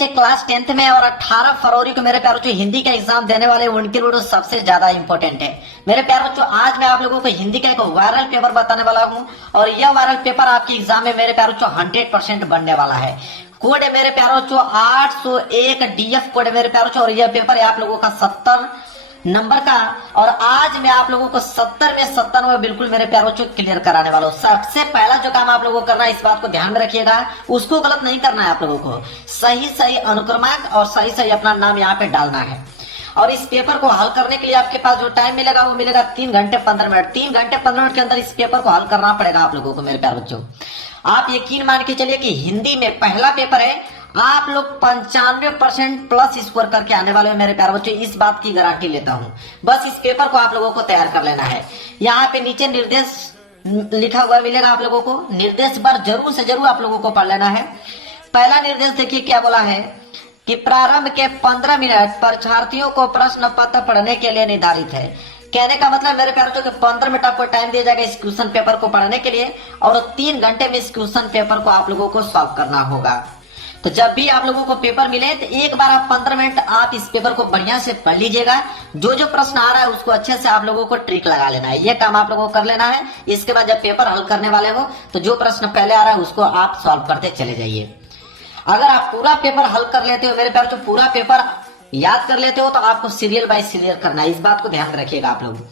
बच्चे class 10th में और 18 फरवरी को मेरे प्यारे बच्चों हिंदी का एग्जाम देने वाले उनके लिए सबसे ज्यादा इंपॉर्टेंट है। मेरे प्यारे बच्चों आज मैं आप लोगों को हिंदी का एक वायरल पेपर बताने वाला हूं और यह वायरल पेपर आपके एग्जाम में मेरे प्यारे बच्चों 100% बनने वाला है। कोड है मेरे प्यारे बच्चों 801 DF कोड है मेरे प्यारे बच्चों और यह पेपर है आप लोगों का 70 नंबर का और आज मैं आप लोगों को 70 में 97 बिल्कुल मेरे प्यारे बच्चों क्लियर कराने वाला हूँ। सबसे पहला जो काम आप लोगों को करना है, इस बात को ध्यान में रखिएगा, उसको गलत नहीं करना है। आप लोगों को सही सही अनुक्रमांक और सही सही अपना नाम यहाँ पे डालना है। और इस पेपर को हल करने के लिए आपके पास जो टाइम मिलेगा वो मिलेगा 3 घंटे 15 मिनट। 3 घंटे 15 मिनट के अंदर इस पेपर को हल करना पड़ेगा आप लोगों को मेरे प्यारे बच्चों। आप यकीन मान के चलिए कि हिंदी में पहला पेपर है, आप लोग 95% प्लस स्कोर करके आने वाले हैं मेरे प्यारे बच्चों, इस बात की गारंटी लेता हूं। बस इस पेपर को आप लोगों को तैयार कर लेना है। यहाँ पे नीचे निर्देश लिखा हुआ मिलेगा आप लोगों को, निर्देश पर जरूर से जरूर आप लोगों को पढ़ लेना है। पहला निर्देश देखिए क्या बोला है कि प्रारंभ के 15 मिनट परीक्षार्थियों को प्रश्न पत्र पढ़ने के लिए निर्धारित है। कहने का मतलब मेरे प्यारे बच्चों 15 मिनट आपको टाइम दिया जाएगा इस क्वेश्चन पेपर को पढ़ने के लिए और 3 घंटे में इस क्वेश्चन पेपर को आप लोगों को सॉल्व करना होगा। तो जब भी आप लोगों को पेपर मिले तो एक बार आप 15 मिनट आप इस पेपर को बढ़िया से पढ़ लीजिएगा। जो जो प्रश्न आ रहा है उसको अच्छे से आप लोगों को ट्रिक लगा लेना है, ये काम आप लोगों को कर लेना है। इसके बाद जब पेपर हल करने वाले हो तो जो प्रश्न पहले आ रहा है उसको आप सॉल्व करते चले जाइए। अगर आप पूरा पेपर हल कर लेते हो मेरे प्यारे, तो पूरा पेपर याद कर लेते हो तो आपको सीरियल बाय सीरियल करना है, इस बात को ध्यान रखिएगा आप लोग।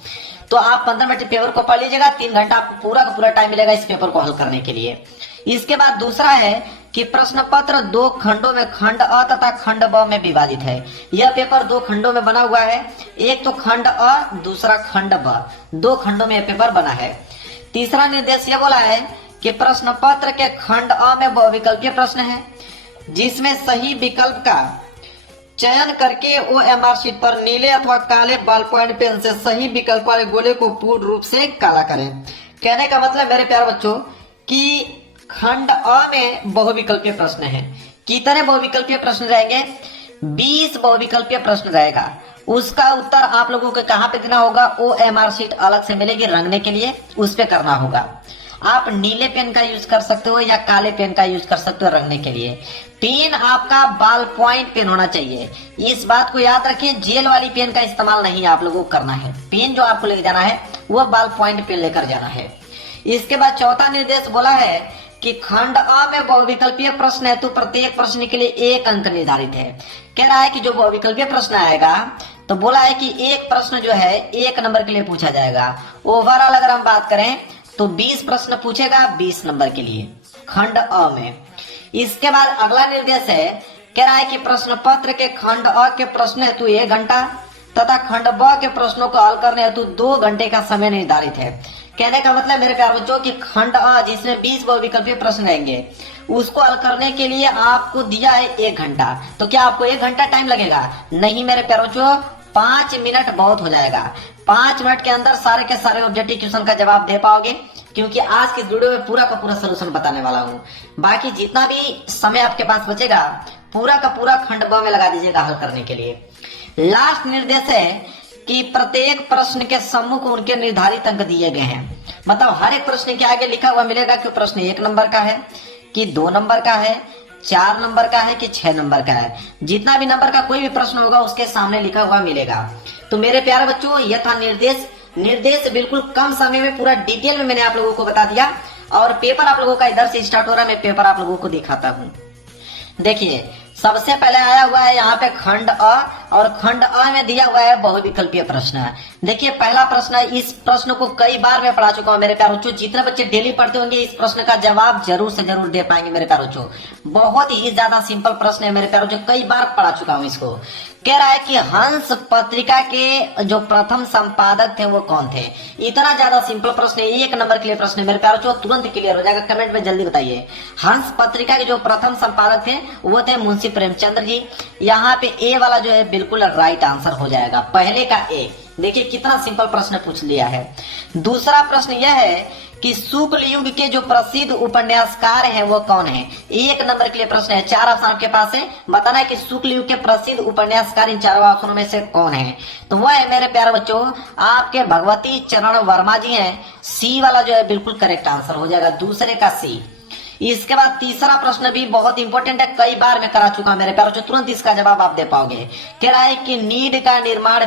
तो आप 15 मिनट पेपर को पढ़ लीजिएगा, 3 घंटा आपको पूरा का पूरा टाइम मिलेगा इस पेपर को हल करने के लिए। इसके बाद दूसरा है कि प्रश्न पत्र 2 खंडों में खंड अ तथा खंड ब में विभाजित है। यह पेपर 2 खंडों में बना हुआ है, एक तो खंड अ दूसरा खंड ब, 2 खंडों में यह पेपर बना है। तीसरा निर्देश यह बोला है कि प्रश्न पत्र के खंड अ में बहुविकल्पीय प्रश्न है जिसमें सही विकल्प का चयन करके OMR शीट पर नीले अथवा काले बॉल पॉइंट पेन से सही विकल्प वाले गोले को पूर्ण रूप से काला करें। कहने का मतलब मेरे प्यारे बच्चों कि खंड अ में बहुविकल्पीय प्रश्न है। कितने बहुविकल्पीय प्रश्न रहेंगे? 20 बहुविकल्पीय प्रश्न रहेगा। उसका उत्तर आप लोगों को कहाँ पे देना होगा? OMR शीट अलग से मिलेगी रंगने के लिए, उस पे करना होगा। आप नीले पेन का यूज कर सकते हो या काले पेन का यूज कर सकते हो रंगने के लिए। पेन आपका बॉल पॉइंट पेन होना चाहिए, इस बात को याद रखिए। जेल वाली पेन का इस्तेमाल नहीं आप लोगों को करना है। पेन जो आपको लेके जाना है वह बॉल पॉइंट पेन लेकर जाना है। इसके बाद चौथा निर्देश बोला है कि खंड अ में बहुविकल्पीय प्रश्न है तो प्रत्येक प्रश्न के लिए 1 अंक निर्धारित है। कह रहा है कि जो बहुविकल्पीय प्रश्न आएगा तो बोला है कि एक प्रश्न जो है 1 नंबर के लिए पूछा जाएगा। ओवरऑल अगर हम बात करें तो 20 प्रश्न पूछेगा 20 नंबर के लिए खंड अ में। इसके बाद अगला निर्देश है, कह रहा है कि प्रश्न पत्र के खंड अ के प्रश्न हेतु 1 घंटा तथा खंड ब के प्रश्नों को हल करने हेतु 2 घंटे का समय निर्धारित है। कहने का मतलब मेरे प्यारे बच्चों कि खंड अ जिसमें 20 बहुविकल्पीय प्रश्न रहेंगे उसको हल करने के लिए आपको दिया है 1 घंटा। तो क्या आपको 1 घंटा टाइम लगेगा? नहीं मेरे प्यारे बच्चों, 5 मिनट बहुत हो जाएगा। 5 मिनट के अंदर सारे के सारे ऑब्जेक्टिव क्वेश्चन का जवाब दे पाओगे, क्योंकि आज की वीडियो में पूरा का पूरा सलूशन बताने वाला हूँ। बाकी जितना भी समय आपके पास बचेगा पूरा का पूरा खंड ब में लगा दीजिएगा हल करने के लिए। लास्ट निर्देश है कि प्रत्येक प्रश्न के सम्मुख उनके निर्धारित अंक दिए गए हैं। मतलब हर एक प्रश्न के आगे लिखा हुआ मिलेगा कि प्रश्न 1 नंबर का है कि 2 नंबर का है, 4 नंबर का है कि 6 नंबर का है। जितना भी नंबर का कोई भी प्रश्न होगा उसके सामने लिखा हुआ मिलेगा। तो मेरे प्यारे बच्चों यह था निर्देश बिल्कुल कम समय में पूरा डिटेल में मैंने आप लोगों को बता दिया। और पेपर आप लोगों का इधर से स्टार्ट हो रहा है, मैं पेपर आप लोगों को दिखाता हूँ। देखिए सबसे पहले आया हुआ है यहाँ पे खंड अ और खंड अ में दिया हुआ है बहुविकल्पीय प्रश्न। देखिए पहला प्रश्न है, इस प्रश्न को कई बार मैं पढ़ा चुका हूँ मेरे प्यारे बच्चों। जितने बच्चे डेली पढ़ते होंगे इस प्रश्न का जवाब जरूर से जरूर दे पाएंगे मेरे प्यारे बच्चों। बहुत ही ज्यादा सिंपल प्रश्न है मेरे प्यारे बच्चों, कई बार पढ़ा चुका हूँ इसको। कह रहा है कि हंस पत्रिका के जो प्रथम संपादक थे वो कौन थे? इतना ज्यादा सिंपल प्रश्न है, 1 नंबर के लिए प्रश्न है मेरे प्यारे बच्चों, तुरंत क्लियर हो जाएगा। कमेंट में जल्दी बताइए। हंस पत्रिका के जो प्रथम संपादक थे वो थे मुंशी प्रेमचंद्र जी। यहाँ पे ए वाला जो है बिल्कुल राइट आंसर हो जाएगा, पहले का ए। देखिए कितना सिंपल प्रश्न पूछ लिया है। दूसरा प्रश्न यह है कि शुक्ल युग के जो प्रसिद्ध उपन्यासकार हैं वो कौन है? 1 नंबर के लिए प्रश्न है। 4 ऑप्शन आपके पास है, बताना है कि शुक्ल युग के प्रसिद्ध उपन्यासकार इन 4 ऑप्शनों में से कौन है? तो वह है मेरे प्यारे बच्चों आपके भगवती चरण वर्मा जी हैं। सी वाला जो है बिल्कुल करेक्ट आंसर हो जाएगा, दूसरे का सी। इसके बाद तीसरा प्रश्न भी बहुत इंपॉर्टेंट है, कई बार मैं करा चुका हूं मेरे प्यारों, तुरंत इसका जवाब आप दे पाओगे। कह रहा है कि नीड का निर्माण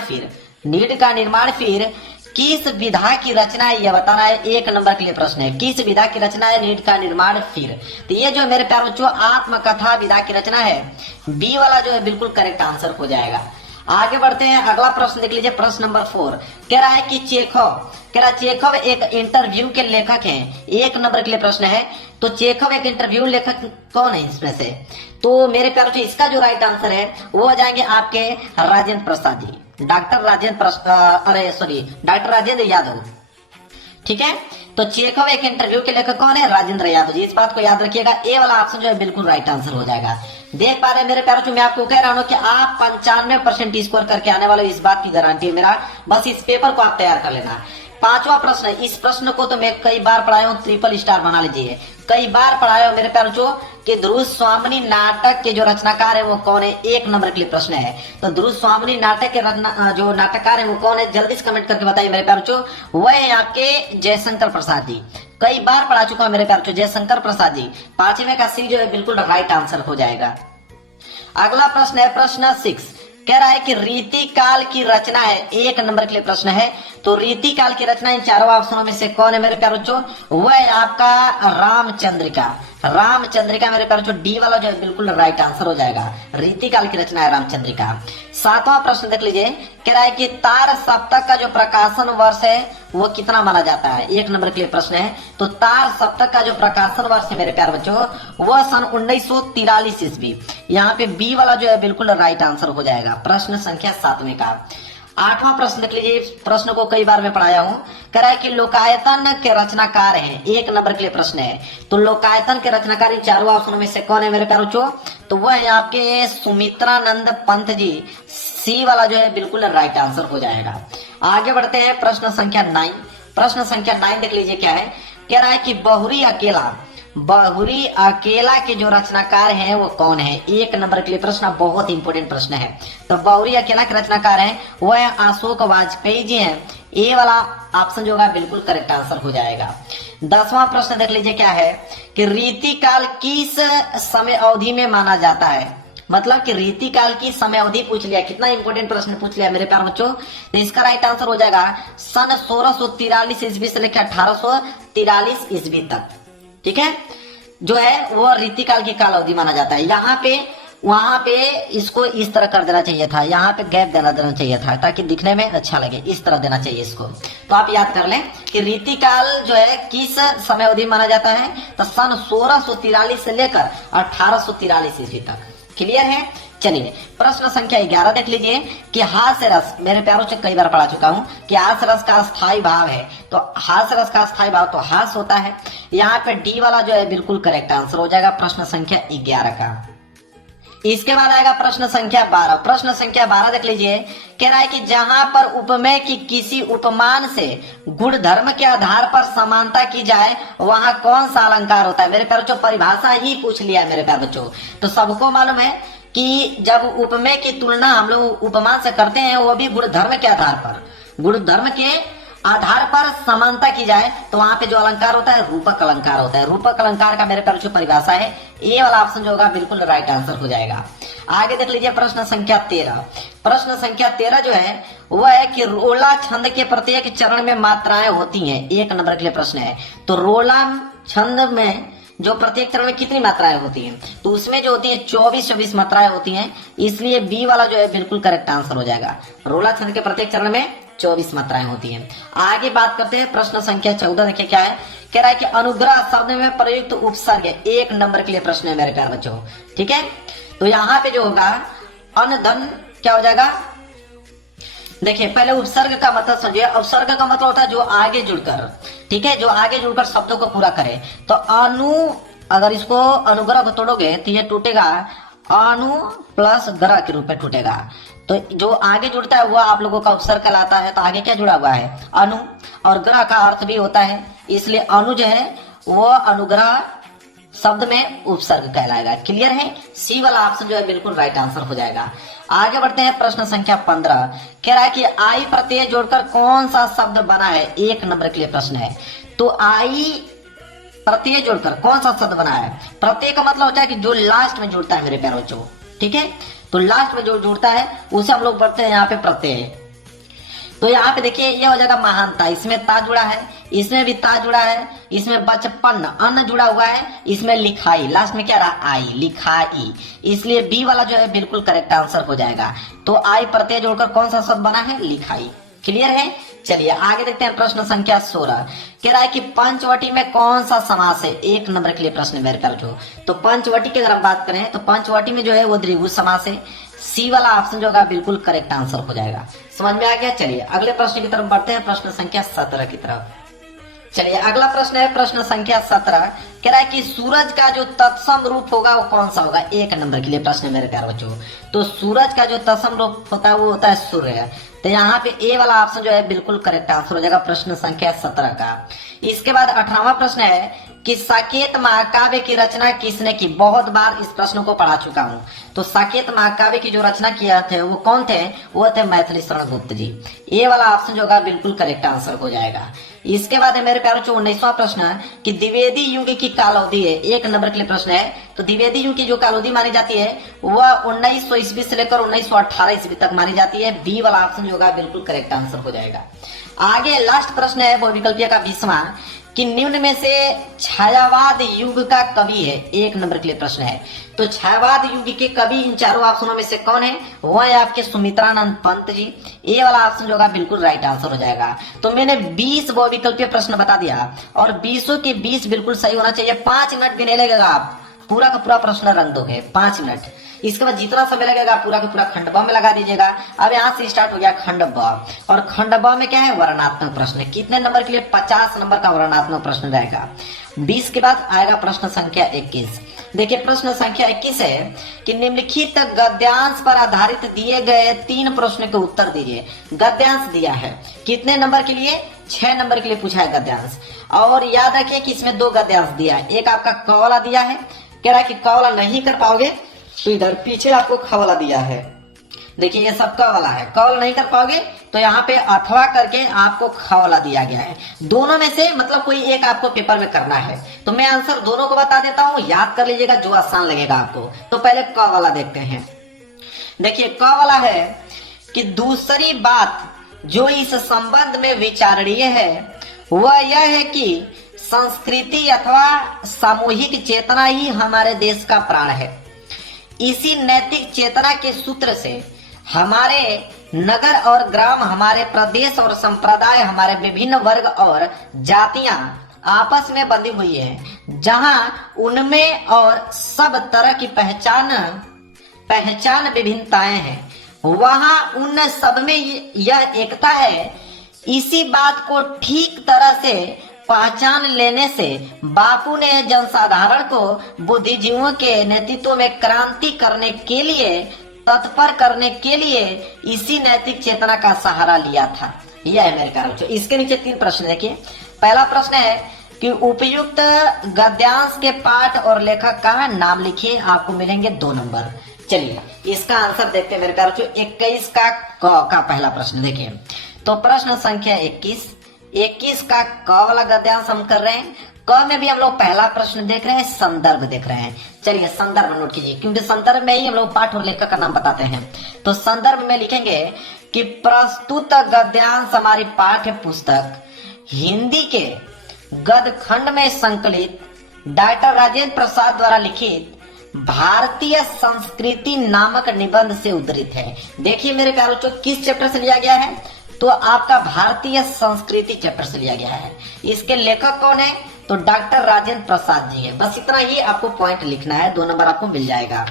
फिर किस विधा की रचना है, यह बताना है। 1 नंबर के लिए प्रश्न है, किस विधा की रचना है नीड का निर्माण फिर। तो ये जो मेरे प्यारों बच्चों आत्मकथा विधा की रचना है, बी वाला जो है बिल्कुल करेक्ट आंसर हो जाएगा। आगे बढ़ते हैं, अगला प्रश्न देख लीजिए, प्रश्न नंबर 4। कह रहा है कि चेखव एक इंटरव्यू के लेखक हैं। 1 नंबर के लिए प्रश्न है, तो चेखव एक इंटरव्यू लेखक कौन है इसमें से। तो मेरे प्यारों इसका जो राइट आंसर है वो हो जाएंगे आपके राजेंद्र प्रसाद जी, डॉक्टर राजेंद्र यादव। ठीक है, तो चेखव एक इंटरव्यू के लेखक कौन है, राजेंद्र यादव जी। इस बात को याद रखिएगा, ए वाला ऑप्शन जो है बिल्कुल राइट आंसर हो जाएगा। देख पा रहे हैं मेरे प्यारों, मैं आपको कह रहा हूं कि आप 95% स्कोर करके आने वाले, इस बात की गारंटी है मेरा। बस इस पेपर को आप तैयार कर लेना। 5वां प्रश्न, इस प्रश्न को तो मैं कई बार पढ़ाया हूँ, ट्रिपल स्टार बना लीजिए। कई बार पढ़ाया हूँ मेरे प्यारों कि ध्रुव स्वामिनी नाटक के जो रचनाकार है वो कौन है। 1 नंबर के लिए प्रश्न है, तो ध्रुव स्वामिनी नाटक के जो नाटककार है वो कौन है, जल्दी से कमेंट करके बताइए मेरे प्यारों। वह है आपके जयशंकर प्रसाद जी। कई बार पढ़ा चुका हूं मेरे प्यारों, जयशंकर प्रसाद जी। 5वें का सी जो है बिल्कुल राइट आंसर हो जाएगा। अगला प्रश्न है प्रश्न 6। कह रहा है कि रीति काल की रचना है। 1 नंबर के लिए प्रश्न है, तो रीति काल की रचना इन चारों ऑप्शनों में से कौन है मेरे प्यारे बच्चों, वह है आपका रामचंद्रिका मेरे प्यारे बच्चों। डी वाला जो है बिल्कुल राइट आंसर हो जाएगा। रीति काल की रचना है रामचंद्रिका। 7वां प्रश्न देख लीजिए, कह रहा है कि तार सप्तक का जो प्रकाशन वर्ष है वो कितना माना जाता है। 1 नंबर के लिए प्रश्न है, तो तार सप्तक का जो प्रकाशन वर्ष है मेरे प्यारे बच्चों वह सन 1943 ईस्वी। यहाँ पे बी वाला जो है बिल्कुल राइट आंसर हो जाएगा, प्रश्न संख्या 7वें का। 8वां प्रश्न देख लीजिए, प्रश्न को कई बार मैं पढ़ाया हूं। कह रहा है कि लोकायतन के रचनाकार हैं। 1 नंबर के लिए प्रश्न है, तो लोकायतन के रचनाकार इन चारों ऑप्शनों में से कौन है मेरे प्यारे बच्चों, तो वह है आपके सुमित्रानंद पंत जी। सी वाला जो है बिल्कुल राइट आंसर हो जाएगा। आगे बढ़ते हैं, प्रश्न संख्या 9। प्रश्न संख्या 9 देख लीजिए क्या है। कह रहा है कि बहुरी अकेला के जो रचनाकार हैं वो कौन है। 1 नंबर के लिए प्रश्न, बहुत इंपॉर्टेंट प्रश्न है। तो बहुरी अकेला के रचनाकार हैं वो है अशोक वाजपेयी जी हैं। ए वाला ऑप्शन जो होगा बिल्कुल करेक्ट आंसर हो जाएगा। 10वां प्रश्न देख लीजिए क्या है कि रीति काल किस समय अवधि में माना जाता है। मतलब कि रीति काल की समय अवधि पूछ लिया, कितना इंपॉर्टेंट प्रश्न पूछ लिया मेरे प्यारे बच्चों। तो इसका राइट आंसर हो जाएगा सन 1643 ईस्वी से लेकर 1843 ईस्वी तक। ठीक है, जो है वो रीति काल की काल अवधि माना जाता है। यहाँ पे वहां पे इसको इस तरह कर देना चाहिए था, यहाँ पे गैप देना चाहिए था ताकि दिखने में अच्छा लगे, इस तरह देना चाहिए इसको। तो आप याद कर लें कि रीति काल जो है किस समय अवधि माना जाता है, तो सन 1643 से लेकर 1843 ईस्वी तक। क्लियर है। चलिए प्रश्न संख्या 11 देख लीजिए कि हास्य रस, मेरे प्यारों से कई बार पढ़ा चुका हूं कि हास्य रस का स्थायी भाव है। तो हास्य रस का स्थायी भाव तो हास होता है। यहाँ पे डी वाला जो है बिल्कुल करेक्ट आंसर हो जाएगा, प्रश्न संख्या 11 का। इसके बाद आएगा प्रश्न संख्या 12। प्रश्न संख्या 12 देख लीजिए, कह रहा है कि जहां पर उपमेय की किसी उपमान से गुण धर्म के आधार पर समानता की जाए वहां कौन सा अलंकार होता है। मेरे प्यारे बच्चों परिभाषा ही पूछ लिया मेरे प्यारे बच्चों। तो सबको मालूम है कि जब उपमेय की तुलना हम लोग उपमान से करते हैं वो भी गुण धर्म के आधार पर, गुण धर्म के आधार पर समानता की जाए तो वहां पे जो अलंकार होता है रूपक अलंकार होता है। रूपक अलंकार का मेरे प्यारे परिभाषा है, ए वाला ऑप्शन जो होगा बिल्कुल राइट आंसर हो जाएगा। आगे देख लीजिए प्रश्न संख्या 13। प्रश्न संख्या 13 जो है वह है कि रोला छंद के प्रत्येक चरण में मात्राएं होती हैं। 1 नंबर के लिए प्रश्न है, तो रोला छंद में जो प्रत्येक चरण में कितनी मात्राएं होती हैं, तो उसमें जो होती है 24 मात्राएं होती हैं, इसलिए बी वाला जो है बिल्कुल करेक्ट आंसर हो जाएगा। रोला छंद के प्रत्येक चरण में 24 मात्राएं होती हैं। आगे बात करते हैं प्रश्न संख्या 14। देखिए क्या है, कह रहा है कि अनुग्रह शब्द में प्रयुक्त उपसर्ग। 1 नंबर के लिए प्रश्न है मेरे प्यारे बच्चों। ठीक है, तो यहाँ पे जो होगा अनधन क्या हो जाएगा, देखिए पहले उपसर्ग का मतलब समझिए। उपसर्ग का मतलब होता है जो आगे जुड़कर, ठीक है, जो आगे जुड़कर शब्दों को पूरा करे। तो अगर इसको अनुग्रह को तोड़ोगे तो ये टूटेगा अनु प्लस ग्रह के रूप में टूटेगा। तो जो आगे जुड़ता है वो आप लोगों का उपसर्ग कहलाता है। तो आगे क्या जुड़ा हुआ है, अनु, और ग्रह का अर्थ भी होता है, इसलिए अनु जो है वो अनुग्रह शब्द में उपसर्ग कहलाएगा। क्लियर है। सी वाला ऑप्शन जो है बिल्कुल राइट आंसर हो जाएगा। आगे बढ़ते हैं प्रश्न संख्या 15। कह रहा है कि आई प्रत्यय जोड़कर कौन सा शब्द बना है। 1 नंबर के लिए प्रश्न है, तो आई प्रत्यय जोड़कर कौन सा शब्द बना है? प्रत्यय का मतलब होता है कि जो लास्ट में जुड़ता है मेरे प्यारे बच्चों, ठीक है। तो लास्ट में जो जुड़ता है उसे हम लोग पढ़ते हैं यहाँ पे प्रत्यय। तो यहाँ पे देखिए ये हो जाएगा महानता, इसमें ता जुड़ा है, इसमें भी ता जुड़ा है, इसमें बचपन अन्न जुड़ा हुआ है, इसमें लिखाई, लास्ट में क्या रहा? आई, लिखाई, इसलिए बी वाला जो है बिल्कुल करेक्ट आंसर हो जाएगा। तो आई प्रत्यय जोड़कर कौन सा शब्द बना है? लिखाई। क्लियर है? चलिए आगे देखते हैं प्रश्न संख्या 16। कह रहा है कि पंचवटी में कौन सा समास है? 1 नंबर के लिए प्रश्न मेरे प्यारे जो। तो पंचवटी की अगर हम बात करें तो पंचवटी में जो है वो द्विगु समास है। सी वाला ऑप्शन जो होगा बिल्कुल करेक्ट आंसर हो जाएगा। समझ में आ गया? चलिए अगले प्रश्न की तरफ बढ़ते हैं, प्रश्न संख्या 17 की तरफ। चलिए अगला प्रश्न है प्रश्न संख्या 17। कह रहा है कि सूरज का जो तत्सम रूप होगा वो कौन सा होगा? 1 नंबर के लिए प्रश्न मेरे प्यारे बच्चों। तो सूरज का जो तत्सम रूप होता है वो होता है सूर्य। तो यहाँ पे ए वाला ऑप्शन जो है बिल्कुल करेक्ट आंसर हो जाएगा प्रश्न संख्या 17 का। इसके बाद 18वां प्रश्न है कि साकेत महाकाव्य की रचना किसने की? बहुत बार इस प्रश्न को पढ़ा चुका हूँ। तो साकेत महाकाव्य की जो रचना किया थे वो कौन थे? वो थे मैथिली शरण गुप्त जी। ये वाला ऑप्शन जो होगा बिल्कुल करेक्ट आंसर हो जाएगा। इसके बाद है मेरे प्यारों 19वां प्रश्न है कि द्विवेदी युग की काल अवधि है। 1 नंबर के लिए प्रश्न है। तो द्विवेदी युग की जो काल अवधि मानी जाती है वह 1900 ईस्वी से लेकर 1918 ईस्वी तक मानी जाती है। बी वाला ऑप्शन जो होगा बिल्कुल करेक्ट आंसर हो जाएगा। आगे लास्ट प्रश्न है बहुविकल्पीय का 20वां कि निम्न में से छायावाद युग का कवि है। 1 नंबर के लिए प्रश्न है। तो छायावाद युग के कवि इन चारों ऑप्शनों में से कौन है? वह है आपके सुमित्रानंद पंत जी। ये वाला ऑप्शन जो होगा बिल्कुल राइट आंसर हो जाएगा। तो मैंने 20 बहुविकल्पीय प्रश्न बता दिया और 20 के 20 बिल्कुल सही होना चाहिए। 5 मिनट भी नहीं लगेगा, आप पूरा का पूरा प्रश्न रंग दोगे 5 मिनट। इसके बाद जितना समय लगेगा पूरा का पूरा खंड ब में लगा दीजिएगा। अब यहाँ से स्टार्ट हो गया खंड ब, और खंड ब में क्या है? वर्णनात्मक प्रश्न। कितने नंबर के लिए? 50 नंबर का वर्णनात्मक प्रश्न रहेगा। 20 के बाद आएगा प्रश्न संख्या 21। देखिए प्रश्न संख्या 21 है कि निम्नलिखित गद्यांश पर आधारित दिए गए 3 प्रश्न के उत्तर दीजिए। गद्यांश दिया है कितने नंबर के लिए? 6 नंबर के लिए पूछा है गद्यांश। और याद रखिए कि इसमें 2 गद्यांश दिया है। एक आपका क वाला दिया है, कह रहा है कि क वाला नहीं कर पाओगे तो इधर पीछे आपको ख वाला दिया है। देखिए ये सब क वाला है, क वाला नहीं कर पाओगे तो यहाँ पे अथवा करके आपको ख वाला दिया गया है। दोनों में से मतलब कोई एक आपको पेपर में करना है। तो मैं आंसर दोनों को बता देता हूँ, याद कर लीजिएगा जो आसान लगेगा आपको। तो पहले क वाला देखते हैं। देखिए क वाला है कि दूसरी बात जो इस संबंध में विचारणीय है वह यह है कि संस्कृति अथवा सामूहिक चेतना ही हमारे देश का प्राण है। इसी नैतिक चेतना के सूत्र से हमारे नगर और ग्राम, हमारे प्रदेश और संप्रदाय, हमारे विभिन्न वर्ग और जातियां आपस में बंधी हुई है, जहां उनमें और सब तरह की पहचान विभिन्नताएं हैं, वहां उन सब में यह एकता है। इसी बात को ठीक तरह से पहचान लेने से बापू ने जनसाधारण को बुद्धिजीवियों के नेतृत्व में क्रांति करने के लिए, तत्पर करने के लिए इसी नैतिक चेतना का सहारा लिया था। यह है मेरे प्यारे। इसके नीचे 3 प्रश्न देखिए। पहला प्रश्न है कि उपयुक्त गद्यांश के पाठ और लेखक का नाम लिखिए, आपको मिलेंगे 2 नंबर। चलिए इसका आंसर देखते हैं मेरे प्यारे। 21 का पहला प्रश्न देखिए। तो प्रश्न संख्या 21 का क वाला गद्यांश हम कर रहे हैं। क में भी हम लोग पहला प्रश्न देख रहे हैं, संदर्भ देख रहे हैं। चलिए संदर्भ नोट कीजिए, क्योंकि संदर्भ में ही हम लोग पाठ और लेखक का नाम बताते हैं। तो संदर्भ में लिखेंगे कि प्रस्तुत गद्यांश हमारी पाठ्य पुस्तक हिंदी के गद्य खंड में संकलित डॉक्टर राजेंद्र प्रसाद द्वारा लिखित भारतीय संस्कृति नामक निबंध से उद्धृत है। देखिए मेरे प्यारों, किस चैप्टर से लिया गया है? तो आपका भारतीय संस्कृति चैप्टर से लिया गया है। इसके लेखक कौन है? तो डॉक्टर राजेंद्र प्रसाद जी है। बस इतना ही आपको पॉइंट लिखना है, 2 नंबर आपको मिल जाएगा।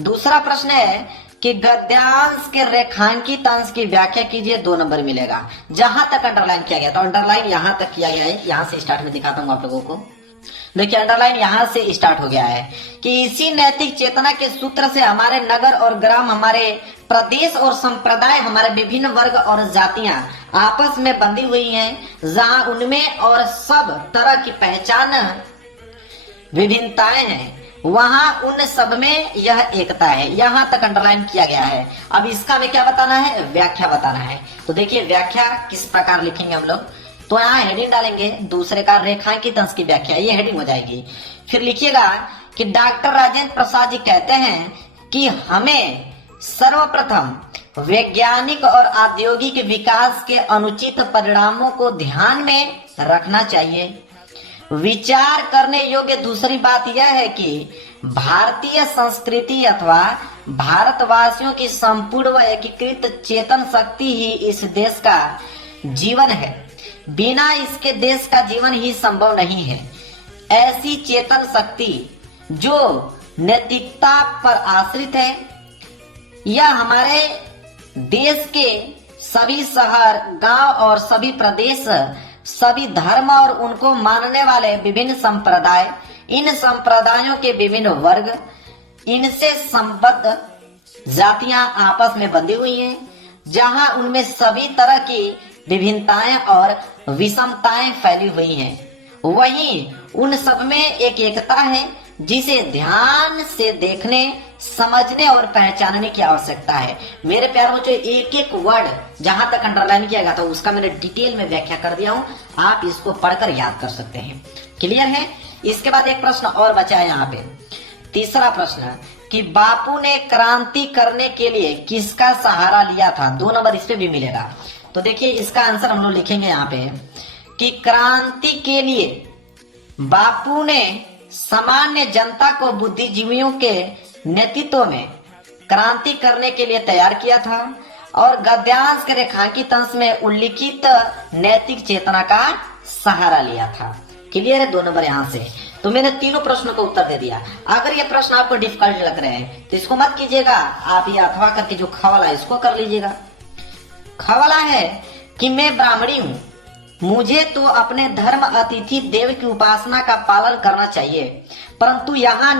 दूसरा प्रश्न है कि गद्यांश के रेखांकित अंश की व्याख्या कीजिए, 2 नंबर मिलेगा। जहां तक अंडरलाइन किया गया, तो अंडरलाइन यहां तक किया गया है। यहां से स्टार्ट में दिखाता हूं आप लोगों को। देखिए अंडरलाइन यहां से स्टार्ट हो गया है कि इसी नैतिक चेतना के सूत्र से हमारे नगर और ग्राम, हमारे प्रदेश और संप्रदाय, हमारे विभिन्न वर्ग और जातियां आपस में बंधी हुई हैं, जहां उनमें और सब तरह की पहचान विभिन्नताएं हैं, वहां उन सब में यह एकता है। यहां तक अंडरलाइन किया गया है। अब इसका हमें क्या बताना है? व्याख्या बताना है। तो देखिए व्याख्या किस प्रकार लिखेंगे हम लोग तो यहाँ हेडिंग डालेंगे दूसरे का रेखांकित अंश की व्याख्या, ये हेडिंग हो जाएगी। फिर लिखिएगा कि डॉक्टर राजेंद्र प्रसाद जी कहते हैं कि हमें सर्वप्रथम वैज्ञानिक और औद्योगिक विकास के अनुचित परिणामों को ध्यान में रखना चाहिए। विचार करने योग्य दूसरी बात यह है कि भारतीय संस्कृति अथवा भारतवासियों की संपूर्ण व एकीकृत चेतन शक्ति ही इस देश का जीवन है। बिना इसके देश का जीवन ही संभव नहीं है। ऐसी चेतन शक्ति जो नैतिकता पर आश्रित है, यह हमारे देश के सभी शहर, गांव और सभी प्रदेश, सभी धर्म और उनको मानने वाले विभिन्न संप्रदाय, इन संप्रदायों के विभिन्न वर्ग, इनसे संबद्ध जातियां आपस में बंधी हुई हैं, जहां उनमें सभी तरह की विभिन्नताएं और विषमताएं फैली हुई हैं। वहीं उन सब में एक एकता है जिसे ध्यान से देखने, समझने और पहचानने की आवश्यकता है। मेरे प्यारे बच्चों, एक एक वर्ड जहां तक अंडरलाइन किया गया था उसका मैंने डिटेल में व्याख्या कर दिया हूं, आप इसको पढ़कर याद कर सकते हैं। क्लियर है? इसके बाद एक प्रश्न और बचा है यहाँ पे, तीसरा प्रश्न कि बापू ने क्रांति करने के लिए किसका सहारा लिया था। 2 नंबर इस पे भी मिलेगा। तो देखिए इसका आंसर हम लोग लिखेंगे यहाँ पे कि क्रांति के लिए बापू ने सामान्य जनता को बुद्धिजीवियों के नेतृत्व में क्रांति करने के लिए तैयार किया था और गद्यांश के रेखांकित अंश में उल्लिखित नैतिक चेतना का सहारा लिया था। क्लियर है? 2 नंबर यहाँ से। तो मैंने तीनों प्रश्नों का उत्तर दे दिया। अगर ये प्रश्न आपको डिफिकल्ट लग रहे हैं तो इसको मत कीजिएगा, आप ये अथवा करके जो ख वाला है इसको कर लीजिएगा। ख वाला है कि मैं ब्राह्मणी हूं, मुझे तो अपने धर्म अतिथि देव की उपासना का पालन करना चाहिए, परंतु यहाँ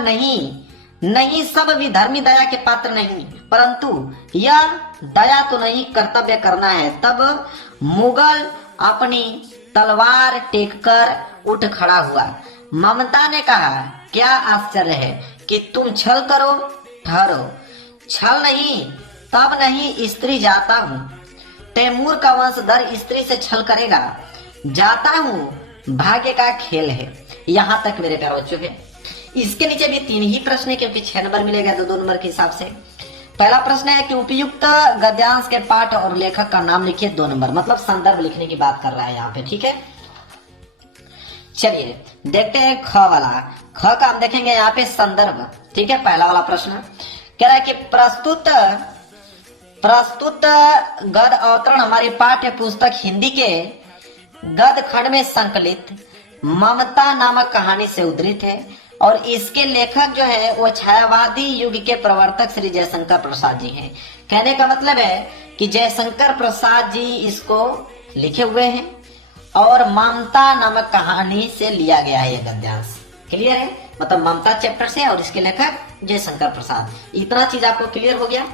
नहीं सब विधर्मी दया के पात्र नहीं, परंतु यह दया तो नहीं कर्तव्य करना है। तब मुगल अपनी तलवार टेक कर उठ खड़ा हुआ। ममता ने कहा, क्या आश्चर्य है कि तुम छल करो, ठहरो, छल नहीं तब नहीं स्त्री जाता हूँ। तैमूर का वंशधर स्त्री से छल करेगा, जाता हूँ भाग्य का खेल है। यहाँ तक मेरे प्यारे बच्चों के। इसके नीचे भी 3 ही प्रश्न है क्योंकि 6 नंबर मिलेगा तो 2 नंबर के हिसाब से। पहला प्रश्न है कि उपयुक्त गद्यांश के पाठ और लेखक का नाम लिखिए। 2 नंबर मतलब संदर्भ लिखने की बात कर रहा है यहाँ पे। ठीक है, चलिए देखते हैं ख वाला। ख का हम देखेंगे यहाँ पे संदर्भ। ठीक है, पहला वाला प्रश्न कह रहा है कि प्रस्तुत गद अवतरण हमारी पाठ्य पुस्तक हिंदी के गद खंड में संकलित ममता नामक कहानी से उद्धृत है और इसके लेखक जो है वो छायावादी युग के प्रवर्तक श्री जयशंकर प्रसाद जी हैं। कहने का मतलब है कि जयशंकर प्रसाद जी इसको लिखे हुए हैं और ममता नामक कहानी से लिया गया है ये गद्यांश। क्लियर है? मतलब ममता चैप्टर से और इसके लेखक जयशंकर प्रसाद। इतना चीज आपको क्लियर हो गया।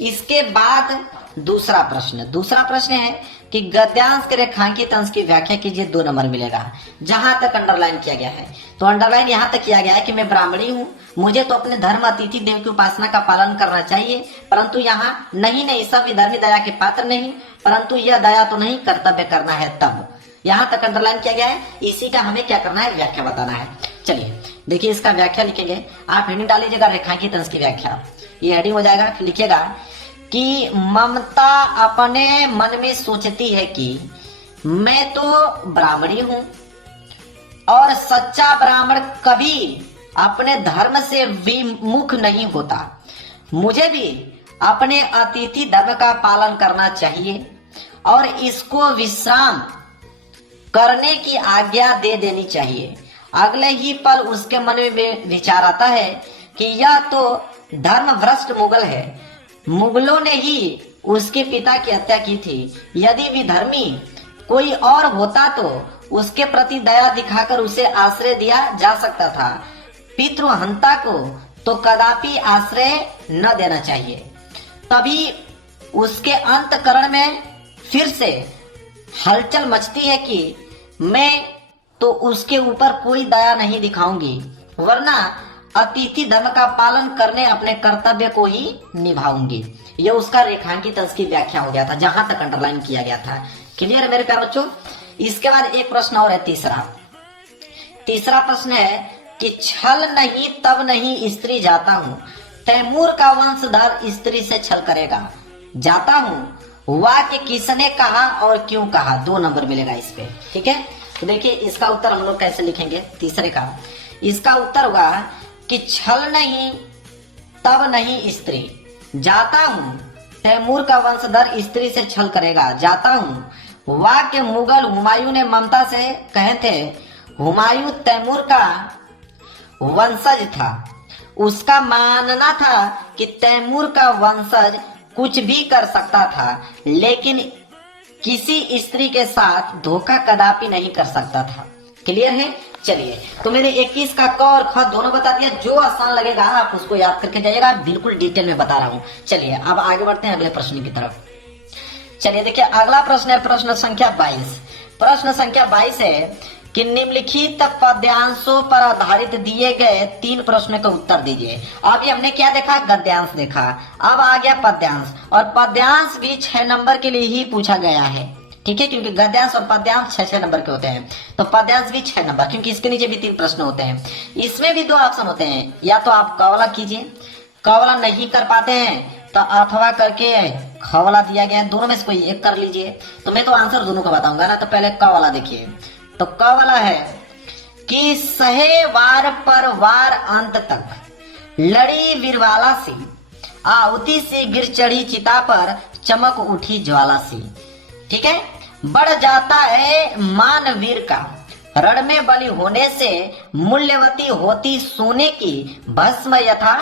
इसके बाद दूसरा प्रश्न है कि गद्यांश के रेखांकित अंश की व्याख्या कीजिए। 2 नंबर मिलेगा। जहां तक अंडरलाइन किया गया है तो अंडरलाइन यहां तक किया गया है कि मैं ब्राह्मणी हूं, मुझे तो अपने धर्म अतिथि देव की उपासना का पालन करना चाहिए, परंतु यहाँ नहीं सब विधर्मी दया के पात्र नहीं, परंतु यह दया तो नहीं कर्तव्य करना है। तब यहाँ तक अंडरलाइन किया गया है। इसी का हमें क्या करना है, व्याख्या बताना है। चलिए देखिए इसका व्याख्या लिखेंगे। आप हेडिंग डाल लीजिएगा रेखांकित अंश की व्याख्या, ये हेडिंग हो जाएगा। फिर लिखिएगा कि ममता अपने मन में सोचती है कि मैं तो ब्राह्मणी हूं और सच्चा ब्राह्मण कभी अपने धर्म से विमुख नहीं होता, मुझे भी अपने अतिथि धर्म का पालन करना चाहिए और इसको विश्राम करने की आज्ञा दे देनी चाहिए। अगले ही पल उसके मन में विचार आता है कि यह तो धर्म भ्रष्ट मुगल है, मुगलों ने ही उसके पिता की हत्या की थी। यदि विधर्मी कोई और होता तो उसके प्रति दया दिखाकर उसे आश्रय दिया जा सकता था, पितृहंता को तो कदापि आश्रय न देना चाहिए। तभी उसके अंतकरण में फिर से हलचल मचती है कि मैं तो उसके ऊपर कोई दया नहीं दिखाऊंगी, वरना अतिथि धर्म का पालन करने अपने कर्तव्य को ही निभाऊंगी। यह उसका रेखांकित अंश की व्याख्या हो गया था, जहां तक अंडरलाइन किया गया था। क्लियर है मेरे प्यारे बच्चों? इसके बाद एक प्रश्न और है तीसरा प्रश्न है कि छल नहीं तब नहीं स्त्री जाता हूं, तैमूर का वंशधर स्त्री से छल करेगा, जाता हूं वाक्य किसने कहा और क्यों कहा, 2 नंबर मिलेगा इस पे। ठीक है, तो देखिए इसका उत्तर हम लोग कैसे लिखेंगे। तीसरे का इसका उत्तर होगा कि छल नहीं तब नहीं स्त्री, जाता हूं तैमूर का वंशधर स्त्री से छल करेगा, जाता हूं वाक्य मुगल हुमायूं ने ममता से कहे थे। हुमायूं तैमूर का वंशज था, उसका मानना था कि तैमूर का वंशज कुछ भी कर सकता था, लेकिन किसी स्त्री के साथ धोखा कदापि नहीं कर सकता था। क्लियर है। चलिए, तो मैंने 21 का क और ख दोनों बता दिया, जो आसान लगेगा आप उसको याद करके जाइएगा, बिल्कुल डिटेल में बता रहा हूं। चलिए अब आगे बढ़ते हैं अगले प्रश्न की तरफ। चलिए देखिए अगला प्रश्न है प्रश्न संख्या 22। प्रश्न संख्या 22 है कि निम्नलिखित पद्यांशों पर आधारित दिए गए 3 प्रश्नों का उत्तर दीजिए। अभी हमने क्या देखा, गद्यांश देखा, अब आ गया पद्यांश, और पद्यांश भी 6 नंबर के लिए ही पूछा गया है। ठीक है, क्योंकि गद्यांश और पद्यांश 6 नंबर के होते हैं, तो पद्यांश भी 6 नंबर, क्योंकि इसके नीचे भी 3 प्रश्न होते हैं। इसमें भी 2 ऑप्शन होते हैं, या तो आप क वाला कीजिए, क वाला नहीं कर पाते हैं तो अथवा करके ख वाला दिया गया है, दोनों में से कोई एक कर लीजिए। तो मैं तो आंसर दोनों का बताऊंगा ना, तो पहले क वाला देखिए। तो क वाला है कि सहे वार पर वार अंत तक लड़ी वीरवाला सी, आहुति सी गिर चढ़ी चिता पर चमक उठी ज्वाला सी। ठीक है, बढ़ जाता है मान वीर का, रण में बलि होने से मूल्यवती होती सोने की भस्म यथा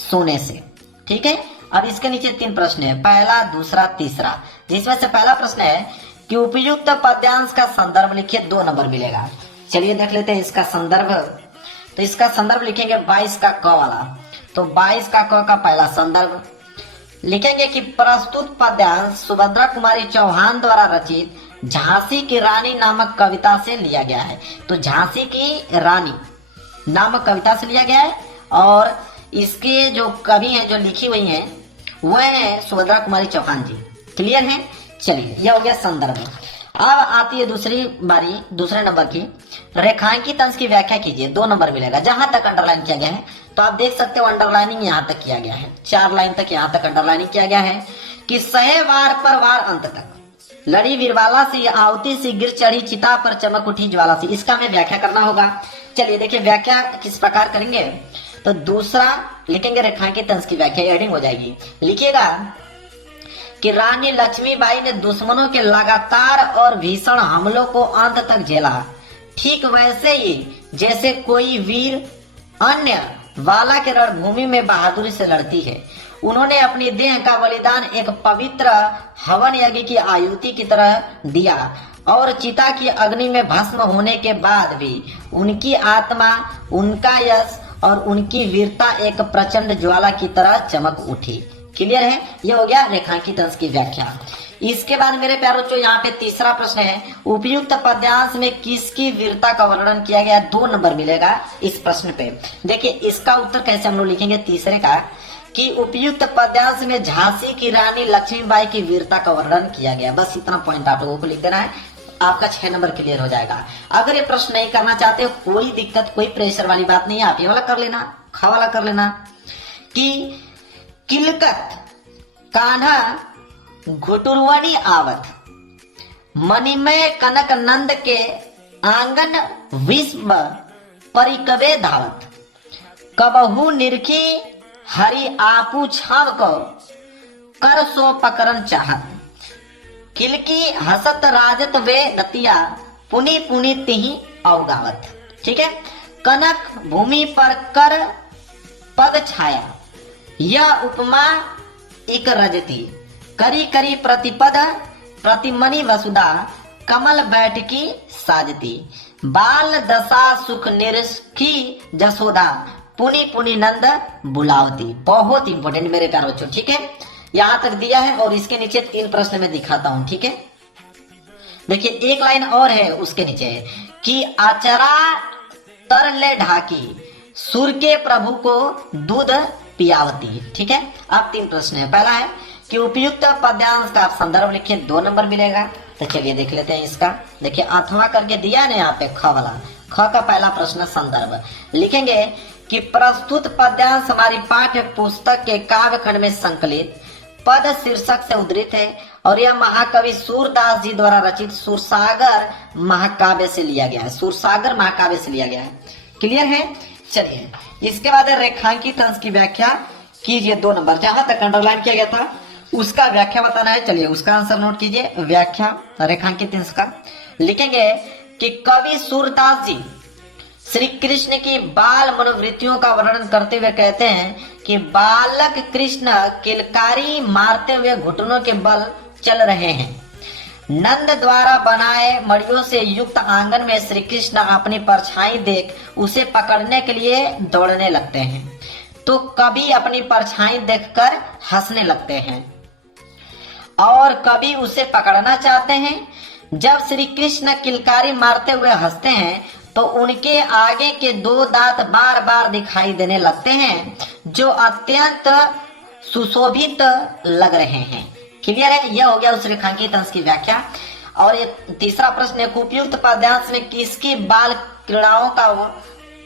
सोने से। ठीक है, अब इसके नीचे 3 प्रश्न है, पहला दूसरा तीसरा, जिसमें से पहला प्रश्न है कि उपयुक्त पद्यांश का संदर्भ लिखिए, 2 नंबर मिलेगा। चलिए देख लेते हैं इसका संदर्भ। तो इसका संदर्भ लिखेंगे 22 का क वाला, तो 22 का क का पहला संदर्भ लिखेंगे कि प्रस्तुत पद्यांश सुभद्रा कुमारी चौहान द्वारा रचित झांसी की रानी नामक कविता से लिया गया है। तो झांसी की रानी नामक कविता से लिया गया है, और इसके जो कवि हैं, जो लिखी हुई हैं, वह है सुभद्रा कुमारी चौहान जी। क्लियर है। चलिए यह हो गया संदर्भ। अब आती है दूसरी बारी, दूसरे नंबर की, रेखांकित अंश की व्याख्या कीजिए, 2 नंबर मिलेगा। जहां तक अंडरलाइन किया गया है, तो आप देख सकते हो अंडरलाइनिंग यहां तक किया गया है, 4 लाइन तक यहां तक अंडरलाइनिंग किया गया है कि सहे वार पर वार अंत तक लड़ी वीरवाला सी, आहुति सी गिर चढ़ी चिता पर चमक उठी ज्वाला सी। इसका हमें व्याख्या करना होगा। चलिए देखिए व्याख्या किस प्रकार करेंगे। तो दूसरा लिखेंगे रेखांकित अंश की व्याख्या, एडिंग हो जाएगी। लिखिएगा कि रानी लक्ष्मीबाई ने दुश्मनों के लगातार और भीषण हमलों को अंत तक झेला, ठीक वैसे ही जैसे कोई वीर अन्य वाला के रणभूमि में बहादुरी से लड़ती है। उन्होंने अपनी देह का बलिदान एक पवित्र हवन यज्ञ की आहुति की तरह दिया, और चिता की अग्नि में भस्म होने के बाद भी उनकी आत्मा, उनका यश और उनकी वीरता एक प्रचंड ज्वाला की तरह चमक उठी। क्लियर है। यह हो गया रेखांकित अंश की व्याख्या। इसके बाद मेरे प्यारों जो यहाँ पे तीसरा प्रश्न है, उपयुक्त पद्यांश में किसकी वीरता का वर्णन किया गया, 2 नंबर मिलेगा इस प्रश्न पे। देखिए इसका उत्तर कैसे हम लोग लिखेंगे तीसरे का, कि उपयुक्त पद्यांश में झांसी की रानी लक्ष्मीबाई की वीरता का वर्णन किया गया। बस इतना पॉइंट आप लोगों को लिख देना है, आपका 6 नंबर क्लियर हो जाएगा। अगर ये प्रश्न नहीं करना चाहते हो, कोई दिक्कत, कोई प्रेशर वाली बात नहीं है, आप ये वाला कर लेना, ख वाला कर लेना कि किलकत कान्हा घुटुरवनी आवत, मणिमय कनक नंद के आंगन विश्व परिकवे धावत, कबहू निरखी हरि आपू छाव को कर सो पकड़न चाहत, किलकी हसत राजत वे नतिया पुनि पुनि तिही अवगावत। ठीक है, कनक भूमि पर कर पग छाया, यह उपमा एक रजती, करी करी प्रतिपद प्रतिमणि वसुधा, कमल बैठकी साजती, बाल दशा सुख निरखी जसोदा, पुनि पुनि नंद बुलावती। बहुत इंपॉर्टेंट मेरे प्यारे बच्चों। ठीक है, यहां तक दिया है, और इसके नीचे 3 प्रश्न में दिखाता हूं। ठीक है, देखिए एक लाइन और है उसके नीचे कि आचरा तरले ढाकी, सुर के प्रभु को दूध पियावती। ठीक है, अब 3 प्रश्न है। पहला है कि उपयुक्त पद्यांश का आप संदर्भ लिखिए, 2 नंबर मिलेगा। तो चलिए देख लेते हैं इसका। देखिए अथवा करके दिया ना यहाँ पे ख वाला, ख का पहला प्रश्न संदर्भ लिखेंगे कि प्रस्तुत पद्यांश हमारी पाठ्य पुस्तक के काव्य खंड में संकलित पद शीर्षक से उद्धृत है और यह महाकवि सूरदास जी द्वारा रचित सूरसागर महाकाव्य से लिया गया है। सूरसागर महाकाव्य से लिया गया है। क्लियर है। चलिए इसके बाद रेखांकित अंश की व्याख्या कीजिए। 2 नंबर जहां तक अंडरलाइन किया गया था उसका व्याख्या बताना है। चलिए उसका आंसर नोट कीजिए। व्याख्या रेखांकित अंश का लिखेंगे कि कवि सूरदास जी श्री कृष्ण की बाल मनोवृत्तियों का वर्णन करते हुए कहते हैं कि बालक कृष्ण किलकारी मारते हुए घुटनों के बल चल रहे हैं। नंद द्वारा बनाए मड़ियों से युक्त आंगन में श्री कृष्ण अपनी परछाई देख उसे पकड़ने के लिए दौड़ने लगते हैं, तो कभी अपनी परछाई देखकर हंसने लगते हैं और कभी उसे पकड़ना चाहते हैं। जब श्री कृष्ण किलकारी मारते हुए हंसते हैं तो उनके आगे के 2 दांत बार बार दिखाई देने लगते हैं जो अत्यंत सुशोभित लग रहे हैं। क्लियर है। यह हो गया उस रेखांकित अंश की व्याख्या। और ये तीसरा प्रश्न है, उपयुक्त पद्यांश में किसकी बाल क्रीड़ाओं का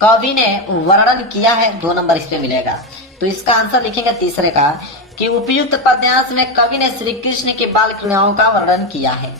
कवि ने वर्णन किया है? 2 नंबर इस पे मिलेगा। तो इसका आंसर लिखेंगे तीसरे का कि उपयुक्त पद्यांश में कवि ने श्री कृष्ण की बाल क्रीड़ाओं का वर्णन किया है।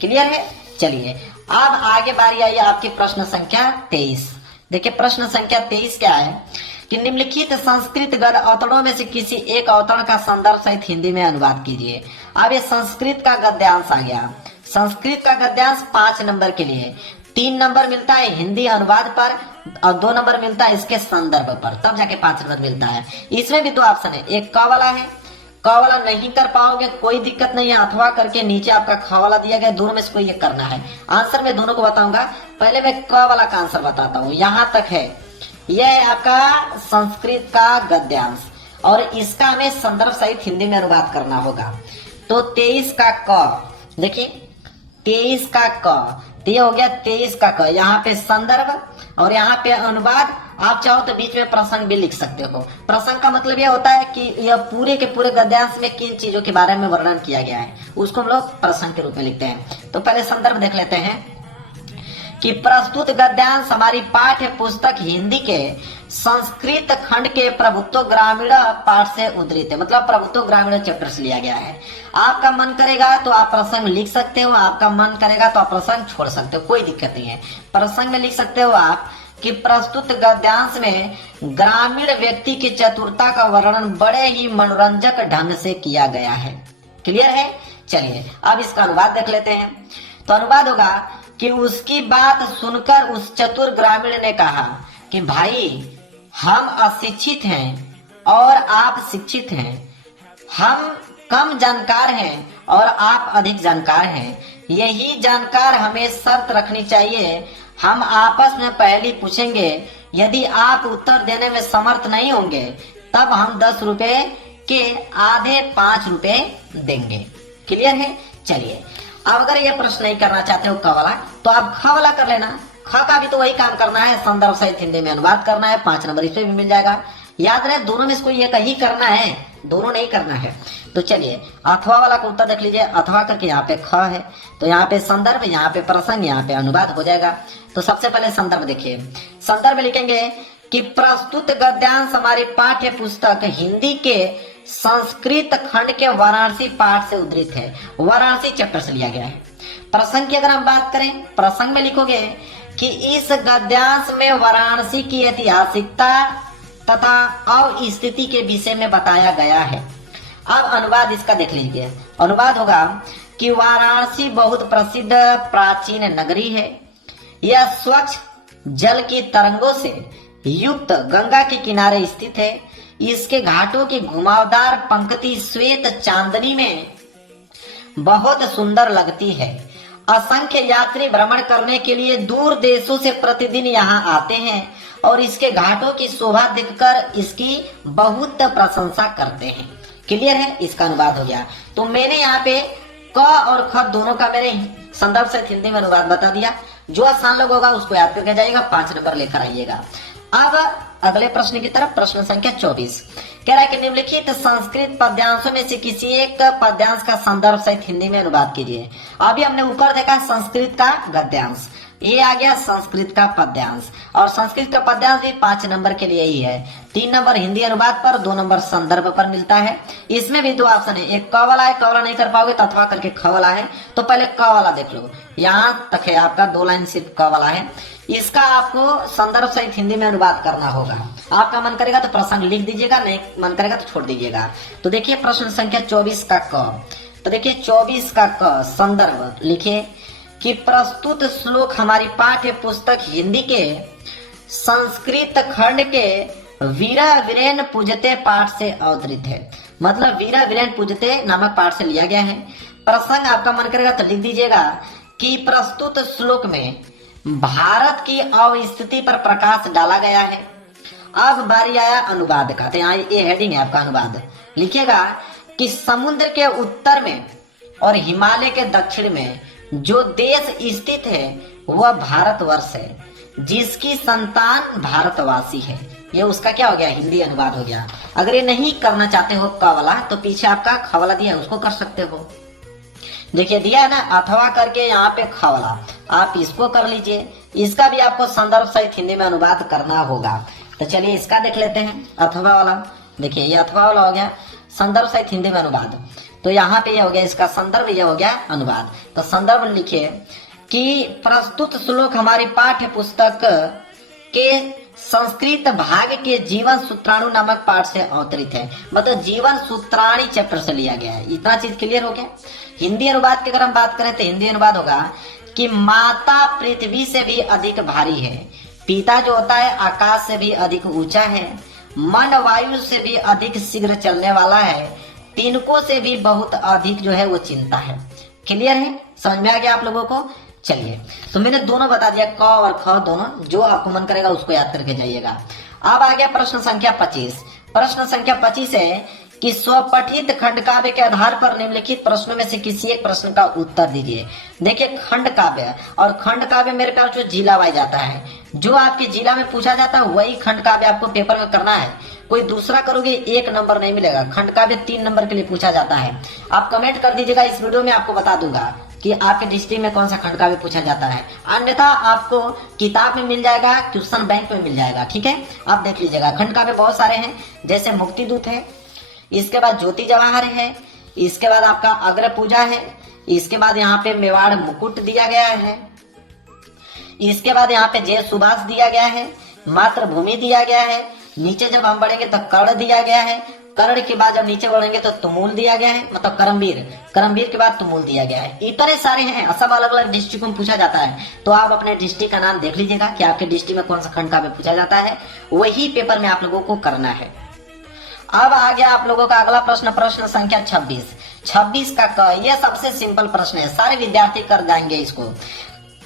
क्लियर है। चलिए अब आगे बारी आई आपकी प्रश्न संख्या 23। देखिए प्रश्न संख्या 23 क्या है कि निम्नलिखित संस्कृत गद्य अवतरणों में से किसी एक अवतरण का संदर्भ सहित हिंदी में अनुवाद कीजिए। अब ये संस्कृत का गद्यांश आ गया। संस्कृत का गद्यांश 5 नंबर के लिए, 3 नंबर मिलता है हिंदी अनुवाद पर और 2 नंबर मिलता है इसके संदर्भ पर, तब जाके 5 नंबर मिलता है। इसमें भी 2 ऑप्शन है, एक क वाला है, क वाला नहीं कर पाओगे कोई दिक्कत नहीं है, अथवा करके नीचे आपका ख वाला दिया गया, दोनों में से कोई ये करना है। आंसर में दोनों को बताऊंगा, पहले मैं क वाला का आंसर बताता हूँ। यहां तक है, यह है आपका संस्कृत का गद्यांश और इसका हमें संदर्भ सहित हिंदी में अनुवाद करना होगा। तो 23 का क, देखिए 23 का क, ये हो गया 23 का क। यहाँ पे संदर्भ और यहाँ पे अनुवाद। आप चाहो तो बीच में प्रसंग भी लिख सकते हो। प्रसंग का मतलब यह होता है कि यह पूरे के पूरे गद्यांश में किन चीजों के बारे में वर्णन किया गया है, उसको हम लोग प्रसंग के रूप में लिखते हैं। तो पहले संदर्भ देख लेते हैं कि प्रस्तुत गद्यांश हमारी पाठ्य पुस्तक हिंदी के संस्कृत खंड के प्रभुत्व ग्रामीण पाठ से उद्धृत है। मतलब प्रभुत्व ग्रामीण चैप्टर से लिया गया है। आपका मन करेगा तो आप प्रसंग लिख सकते हो, आपका मन करेगा तो आप प्रसंग छोड़ सकते हो, कोई दिक्कत नहीं है। प्रसंग में लिख सकते हो आप कि प्रस्तुत गद्यांश में ग्रामीण व्यक्ति की चतुरता का वर्णन बड़े ही मनोरंजक ढंग से किया गया है। क्लियर है। चलिए अब इसका अनुवाद देख लेते हैं। तो अनुवाद होगा कि उसकी बात सुनकर उस चतुर ग्रामीण ने कहा कि भाई हम अशिक्षित हैं और आप शिक्षित हैं, हम कम जानकार हैं और आप अधिक जानकार हैं। यही जानकार हमें शर्त रखनी चाहिए, हम आपस में पहली पूछेंगे, यदि आप उत्तर देने में समर्थ नहीं होंगे तब हम 10 रुपए के आधे 5 रुपए देंगे। क्लियर है। चलिए अब अगर ये प्रश्न नहीं करना चाहते हो क वाला तो आप ख वाला कर लेना। ख का भी तो वही काम करना है, संदर्भ सहित हिंदी में अनुवाद करना है, 5 नंबर इस पे भी मिल जाएगा। याद रहे दोनों में से कोई एक ही करना है, दोनों नहीं करना है। तो चलिए अथवा वाला का उत्तर देख लीजिए। अथवा करके यहाँ पे ख है तो यहाँ पे संदर्भ, यहाँ पे प्रसंग, यहाँ पे अनुवाद हो जाएगा। तो सबसे पहले संदर्भ देखिए। संदर्भ लिखेंगे कि प्रस्तुत गद्यांश हमारी पाठ्य पुस्तक हिंदी के संस्कृत खंड के वाराणसी पाठ से उद्धृत है। वाराणसी चैप्टर से लिया गया है। प्रसंग की अगर हम बात करें, प्रसंग में लिखोगे कि इस गद्यांश में वाराणसी की ऐतिहासिकता तथा अवस्थिति के विषय में बताया गया है। अब अनुवाद इसका देख लीजिए। अनुवाद होगा कि वाराणसी बहुत प्रसिद्ध प्राचीन नगरी है। यह स्वच्छ जल की तरंगों से युक्त गंगा के किनारे स्थित है। इसके घाटों की घुमावदार पंक्ति श्वेत चांदनी में बहुत सुंदर लगती है। असंख्य यात्री भ्रमण करने के लिए दूर देशों से प्रतिदिन यहाँ आते हैं और इसके घाटों की शोभा देखकर इसकी बहुत प्रशंसा करते हैं। क्लियर है। इसका अनुवाद हो गया। तो मैंने यहाँ पे क और ख दोनों का मेरे संदर्भ से हिंदी में अनुवाद बता दिया। जो आसान लोग होगा उसको याद करके जाइएगा, 5 नंबर लेकर आइएगा। अब अगले प्रश्न की तरफ। प्रश्न संख्या 24 कह रहा है कि निम्नलिखित संस्कृत पद्यांशों में से किसी एक पद्यांश का संदर्भ सहित हिंदी में अनुवाद कीजिए। अभी हमने ऊपर देखा संस्कृत का गद्यांश, ये आ गया संस्कृत का पद्यांश, और संस्कृत का पद्यांश भी 5 नंबर के लिए ही है। 3 नंबर हिंदी अनुवाद पर, 2 नंबर संदर्भ पर मिलता है। इसमें भी 2 ऑप्शन है, एक क वाला है, क वाला नहीं कर पाओगे तो अथवा करके ख वाला है। तो पहले क वाला देख लो, यहाँ तक है आपका 2 लाइन सिर्फ क वाला है। इसका आपको संदर्भ सहित हिंदी में अनुवाद करना होगा। आपका मन करेगा तो प्रसंग लिख दीजिएगा, नहीं मन करेगा तो छोड़ दीजिएगा। तो देखिए प्रश्न संख्या 24 का क, तो देखिए 24 का क संदर्भ लिखिए कि प्रस्तुत श्लोक हमारी पाठ्य पुस्तक हिंदी के संस्कृत खंड के वीरा वीरेन पूजते पाठ से अवतरित है। मतलब वीरा वीरेन पूजते नामक पाठ से लिया गया है। प्रसंग आपका मन करेगा तो लिख दीजिएगा कि प्रस्तुत श्लोक में भारत की अवस्थिति पर प्रकाश डाला गया है। अब बारी आया अनुवाद का, तो यहाँ ये हेडिंग है आपका अनुवाद। लिखिएगा कि समुद्र के उत्तर में और हिमालय के दक्षिण में जो देश स्थित है वह भारतवर्ष है, जिसकी संतान भारतवासी है। ये उसका क्या हो गया, हिंदी अनुवाद हो गया। अगर ये नहीं करना चाहते हो क वाला, तो पीछे आपका ख वाला दिया है, उसको कर सकते हो। देखिए दिया है ना अथवा करके यहाँ पे ख वाला, आप इसको कर लीजिए। इसका भी आपको संदर्भ सहित हिंदी में अनुवाद करना होगा। तो चलिए इसका देख लेते हैं, अथवा वाला। देखिए ये अथवा वाला हो गया संदर्भ सहित हिंदी में अनुवाद। तो यहाँ पे ये हो गया इसका संदर्भ, ये हो गया अनुवाद। तो संदर्भ लिखिए कि प्रस्तुत श्लोक हमारी पाठ्य पुस्तक के संस्कृत भाग के जीवन सूत्राणु नामक पाठ से अवतरित है। मतलब जीवन सूत्राणी चैप्टर से लिया गया है। इतना चीज क्लियर हो गया। हिंदी अनुवाद की अगर हम बात करें तो हिंदी अनुवाद होगा कि माता पृथ्वी से भी अधिक भारी है, पिता जो होता है आकाश से भी अधिक ऊंचा है, मन वायु से भी अधिक शीघ्र चलने वाला है, तिनकों से भी बहुत अधिक जो है वो चिंता है। क्लियर है, समझ में आ गया आप लोगों को। चलिए तो मैंने दोनों बता दिया, क और ख दोनों, जो आपको मन करेगा उसको याद करके जाइएगा। अब आ गया प्रश्न संख्या 25। प्रश्न संख्या 25 है कि स्वपठित खंड काव्य के आधार पर निम्नलिखित प्रश्नों में से किसी एक प्रश्न का उत्तर दीजिए। देखिए खंड काव्य, और खंड काव्य मेरे प्यार जो जिला वाइज आता है, जो आपके जिला में पूछा जाता है वही खंड काव्य आपको पेपर में करना है। कोई दूसरा करोगे 1 नंबर नहीं मिलेगा। खंड काव्य 3 नंबर के लिए पूछा जाता है। आप कमेंट कर दीजिएगा, इस वीडियो में आपको बता दूंगा कि आपके डिस्ट्रिक्ट में कौन सा खंड काव्य पूछा जाता है। अन्यथा आपको किताब में मिल जाएगा, क्वेश्चन बैंक में मिल जाएगा। ठीक है, आप देख लीजिएगा। खंड काव्य बहुत सारे हैं, जैसे मुक्ति दूत है, इसके बाद ज्योति जवाहर है, इसके बाद आपका अग्र पूजा है, इसके बाद यहाँ पे मेवाड़ मुकुट दिया गया है, इसके बाद यहाँ पे जय सुभाष दिया गया है, मातृभूमि दिया गया है, नीचे जब हम बढ़ेंगे तो कर्ण दिया गया है, कर्ण के बाद जब नीचे बढ़ेंगे तो तुमुल दिया गया है, मतलब करमवीर, करमवीर के बाद तुमुल दिया गया है। इतने सारे हैं, सब अलग अलग डिस्ट्रिक्ट में पूछा जाता है। तो आप अपने डिस्ट्रिक्ट का नाम देख लीजिएगा कि आपके डिस्ट्रिक्ट में कौन सा खंड काव्य पूछा जाता है, वही पेपर में आप लोगों को करना है। अब आ गया आप लोगों का अगला प्रश्न, प्रश्न संख्या 26। 26 का क, यह सबसे सिंपल प्रश्न है, सारे विद्यार्थी कर जाएंगे इसको।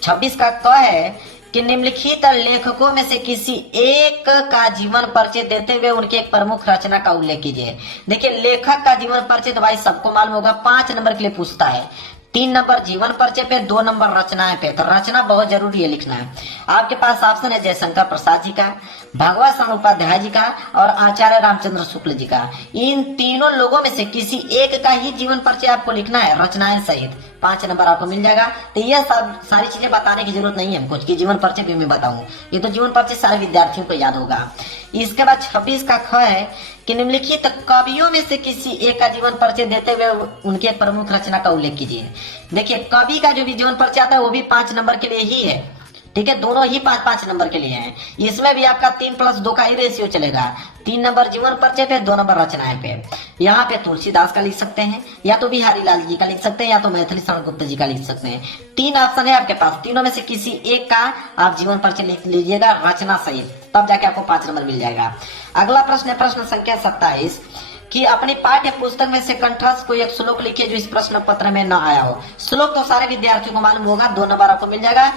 26 का क है कि निम्नलिखित लेखकों में से किसी एक का जीवन परिचय देते हुए उनकी एक प्रमुख रचना का उल्लेख कीजिए। देखिए लेखक का जीवन परिचय तो भाई सबको मालूम होगा, 5 नंबर के लिए पूछता है। 3 नंबर जीवन परिचय पे, 2 नंबर रचनाएं पे। तो रचना बहुत जरूरी है लिखना है। आपके पास ऑप्शन है जयशंकर प्रसाद जी का, भगवत शरण उपाध्याय जी का और आचार्य रामचंद्र शुक्ल जी का। इन तीनों लोगों में से किसी एक का ही जीवन परिचय आपको लिखना है, रचनाएं सहित। 5 नंबर आपको मिल जाएगा। तो ये सब सारी चीजें बताने की जरूरत नहीं है हमको कि जीवन परिचय भी मैं बताऊं, ये तो जीवन परिचय सारे विद्यार्थियों को याद होगा। इसके बाद 26 का ख है कि निम्नलिखित कवियों में से किसी एक का जीवन परिचय देते हुए उनके प्रमुख रचना का उल्लेख कीजिए। देखिए कवि का जो भी जीवन परिचय आता है वो भी 5 नंबर के लिए ही है। ठीक है, दोनों ही 5-5 नंबर के लिए हैं। इसमें भी आपका 3+2 का ही रेशियो चलेगा। 3 नंबर जीवन परिचय पे, 2 नंबर रचनाएं पे। यहाँ पे तुलसीदास का लिख सकते हैं, या तो बिहारी लाल जी का लिख सकते हैं, या तो मैथिली शरण गुप्त जी का लिख सकते हैं। 3 ऑप्शन है आपके पास, तीनों में से किसी एक का आप जीवन परिचय लिख लीजिएगा रचना सहित, तब जाके आपको 5 नंबर मिल जाएगा। अगला प्रश्न है प्रश्न संख्या 27 कि अपनी पाठ्य पुस्तक में से कंठस्थ कोई एक श्लोक लिखिए जो इस प्रश्न पत्र में न आया हो। श्लोक तो सारे विद्यार्थियों को मालूम होगा, 2 नंबर आपको मिल जाएगा।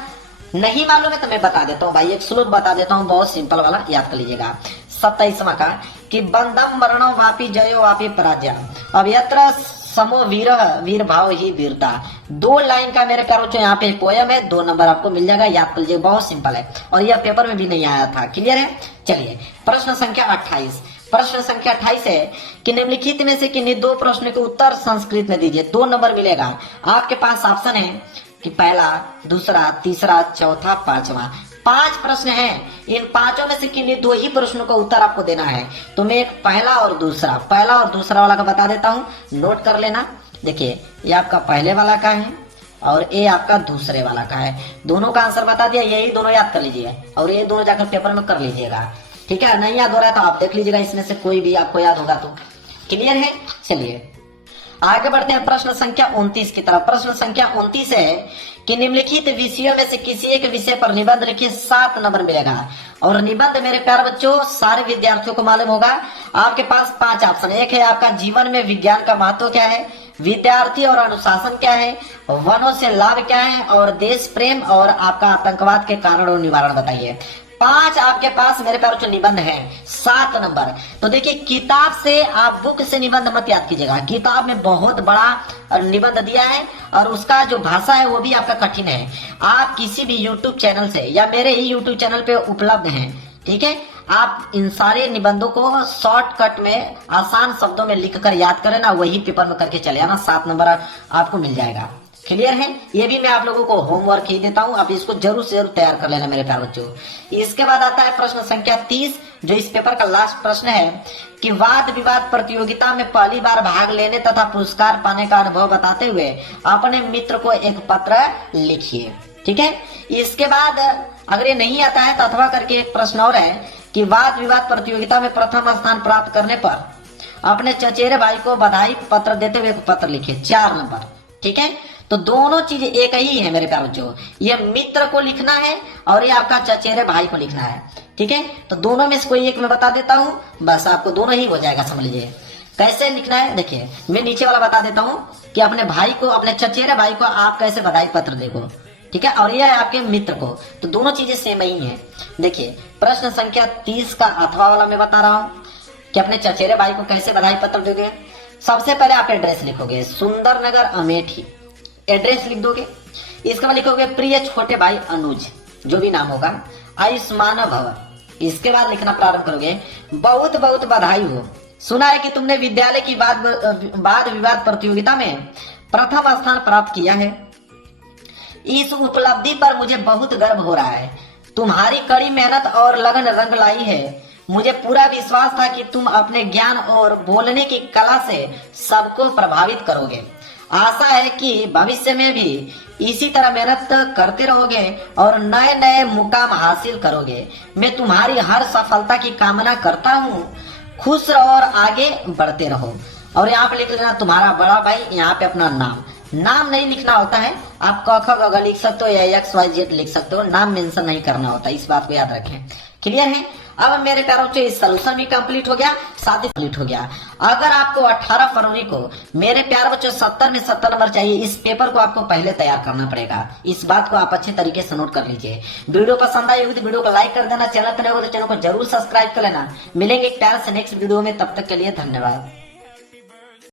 नहीं मालूम है तो मैं बता देता हूँ भाई, एक श्लोक बता देता हूँ, बहुत सिंपल वाला, याद कर लीजिएगा। 27वां का कि बंदम मरणो वापी जयो वापी पराजय अब यत्र समो वीर वीर भाव ही वीरता। 2 लाइन का मेरे प्यारे बच्चों यहाँ पे पोयम है, 2 नंबर आपको मिल जाएगा, याद कर लीजिए, बहुत सिंपल है और यह पेपर में भी नहीं आया था। क्लियर है? चलिए प्रश्न संख्या 28। प्रश्न संख्या 28 है कि निम्नलिखित में से किन्हीं 2 प्रश्न के उत्तर संस्कृत में दीजिए। 2 नंबर मिलेगा आपके पास। ऑप्शन है कि पहला, दूसरा, तीसरा, चौथा, पांचवा। 5 प्रश्न हैं। इन 5 में से किन्हीं 2 ही प्रश्नों का उत्तर आपको देना है। तो मैं एक पहला और दूसरा वाला का बता देता हूँ, नोट कर लेना। देखिए ये आपका पहले वाला का है और ये आपका दूसरे वाला का है। दोनों का आंसर बता दिया, यही दोनों याद कर लीजिए और ये दोनों जाकर पेपर में कर लीजिएगा। ठीक है? नहीं याद हो रहा है तो आप देख लीजिएगा, इसमें से कोई भी आपको याद होगा तो। क्लियर है? चलिए आगे बढ़ते हैं प्रश्न संख्या 29 की तरफ। प्रश्न संख्या 29 है कि निम्नलिखित विषयों में से किसी एक विषय पर निबंध लिखिए। 7 नंबर मिलेगा और निबंध मेरे प्यारे बच्चों सारे विद्यार्थियों को मालूम होगा। आपके पास 5 ऑप्शन। एक है आपका जीवन में विज्ञान का महत्व क्या है, विद्यार्थी और अनुशासन क्या है, वनों से लाभ क्या है, और देश प्रेम, और आपका आतंकवाद के कारण और निवारण बताइए। 5 आपके पास मेरे प्यारे बच्चों निबंध है। 7 नंबर। तो देखिए किताब से, आप बुक से निबंध मत याद कीजिएगा। किताब में बहुत बड़ा निबंध दिया है और उसका जो भाषा है वो भी आपका कठिन है। आप किसी भी YouTube चैनल से या मेरे ही YouTube चैनल पे उपलब्ध हैं, ठीक है? आप इन सारे निबंधों को शॉर्टकट में आसान शब्दों में लिखकर याद करें ना, वही पेपर में करके चले आना। 7 नंबर आपको मिल जाएगा। क्लियर है? ये भी मैं आप लोगों को होमवर्क ही देता हूं, आप इसको जरूर से जरूर तैयार कर लेना मेरे प्यारे बच्चों। इसके बाद आता है प्रश्न संख्या 30, जो इस पेपर का लास्ट प्रश्न है कि वाद विवाद प्रतियोगिता में पहली बार भाग लेने तथा पुरस्कार पाने का अनुभव बताते हुए अपने मित्र को एक पत्र लिखिए। ठीक है? इसके बाद अगर ये नहीं आता है तो अथवा करके एक प्रश्न और है कि वाद विवाद प्रतियोगिता में प्रथम स्थान प्राप्त करने पर अपने चचेरे भाई को बधाई पत्र देते हुए एक पत्र लिखिए। 4 नंबर। ठीक है? तो दोनों चीज एक ही है मेरे प्यारे बच्चों, ये मित्र को लिखना है और ये आपका चचेरे भाई को लिखना है। ठीक है? तो दोनों में से कोई एक मैं बता देता हूं, बस आपको दोनों ही हो जाएगा। समझ लीजिए कैसे लिखना है। देखिए मैं नीचे वाला बता देता हूं कि अपने भाई को, अपने चचेरे भाई को आप कैसे बधाई पत्र देखो। ठीक है? और ये है आपके मित्र को, तो दोनों चीजें सेम ही है। देखिए प्रश्न संख्या 30 का अथवा वाला मैं बता रहा हूँ कि अपने चचेरे भाई को कैसे बधाई पत्र दोगे। सबसे पहले आप एड्रेस लिखोगे, सुंदर नगर अमेठी, एड्रेस लिख दोगे। इसके बाद लिखोगे प्रिय छोटे भाई अनुज, जो भी नाम होगा, आयुष्मान भव। इसके बाद लिखना प्रारंभ करोगे, बहुत बहुत बधाई हो, सुना है कि तुमने विद्यालय की वाद विवाद प्रतियोगिता में प्रथम स्थान प्राप्त किया है। इस उपलब्धि पर मुझे बहुत गर्व हो रहा है। तुम्हारी कड़ी मेहनत और लगन रंग लाई है। मुझे पूरा विश्वास था कि तुम अपने ज्ञान और बोलने की कला से सबको प्रभावित करोगे। आशा है कि भविष्य में भी इसी तरह मेहनत करते रहोगे और नए नए मुकाम हासिल करोगे। मैं तुम्हारी हर सफलता की कामना करता हूँ। खुश रहो और आगे बढ़ते रहो। और यहाँ पे लिख लेना तुम्हारा बड़ा भाई, यहाँ पे अपना नाम नहीं लिखना होता है। आप क ख ग घ लिख सकते हो या XYZ लिख सकते हो, नाम मेंशन नहीं करना होता, इस बात को याद रखें। क्लियर है? अब मेरे प्यारे बच्चों इस सोल्यूशन भी कंप्लीट हो गया, साथ ही कंप्लीट हो गया। अगर आपको 18 फरवरी को मेरे प्यारे बच्चों 70 में 70 नंबर चाहिए, इस पेपर को आपको पहले तैयार करना पड़ेगा। इस बात को आप अच्छे तरीके से नोट कर लीजिए। वीडियो पसंद आई होगी तो वीडियो को लाइक कर देना, चैनल पर नए हो तो चैनल को जरूर सब्सक्राइब कर लेना। मिलेंगे एक प्यार से नेक्स्ट वीडियो में, तब तक के लिए धन्यवाद।